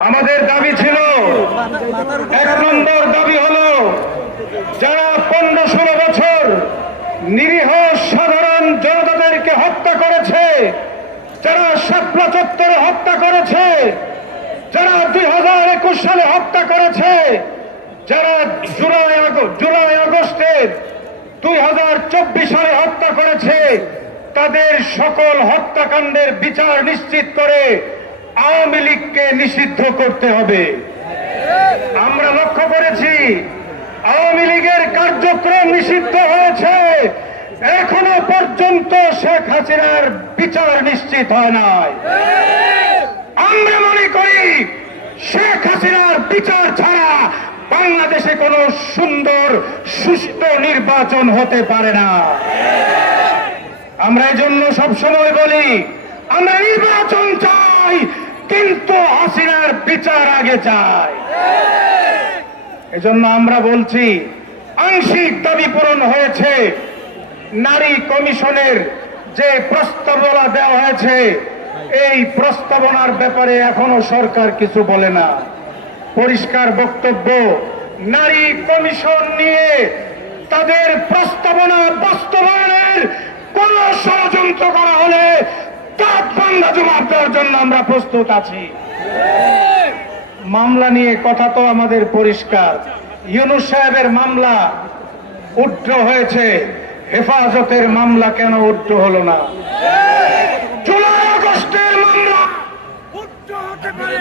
আমাদের দাবি ছিল, এক নম্বর দাবি হলো যারা 15-16 বছর নিরীহ সাধারণ জনতাদেরকে হত্যা করেছে, যারা শাপলা চত্বরে হত্যা করেছে, যারা 2021 সালে হত্যা করেছে, যারা জুলাই আগস্টের 2024 সালে হত্যা করেছে, তাদের সকল হত্যাকাণ্ডের বিচার নিশ্চিত করে আওয়ামী লীগকে নিষিদ্ধ করতে হবে। আমরা লক্ষ্য করেছি আওয়ামী লীগের কার্যক্রম নিষিদ্ধ হয়েছে, এখনো পর্যন্ত শেখ হাসিনার বিচার নিশ্চিত হয় নাই। আমরা মনে করি শেখ হাসিনার বিচার ছাড়া বাংলাদেশে কোনো সুন্দর সুষ্ঠু নির্বাচন হতে পারে না। আমরা এজন্য সবসময় বলি আমরা নির্বাচন চাই, কিন্তু হাসিনার বিচার আগে চাই। এজন্য আমরা বলছি আংশিক দাবি পূরণ হয়েছে। নারী কমিশনের যে প্রস্তাবনা দেওয়া হয়েছে, এই প্রস্তাবনার ব্যাপারে এখনো সরকার কিছু বলে না। পরিষ্কার বক্তব্য, নারী কমিশন নিয়ে তাদের প্রস্তাবনা বাস্তবায়নের কোন ষড়যন্ত্র করা হলে তার বাংলা জবাব দেওয়ার জন্য আমরা প্রস্তুত আছি। মামলা নিয়ে কথা তো আমাদের পরিষ্কার। ইউনূস সাহেবের মামলা উঠ্র হয়েছে, হেফাজতের মামলা কেন উঠ্র হলো না? জুলাই আগস্টের মামলা উঠ্র হতে পারে।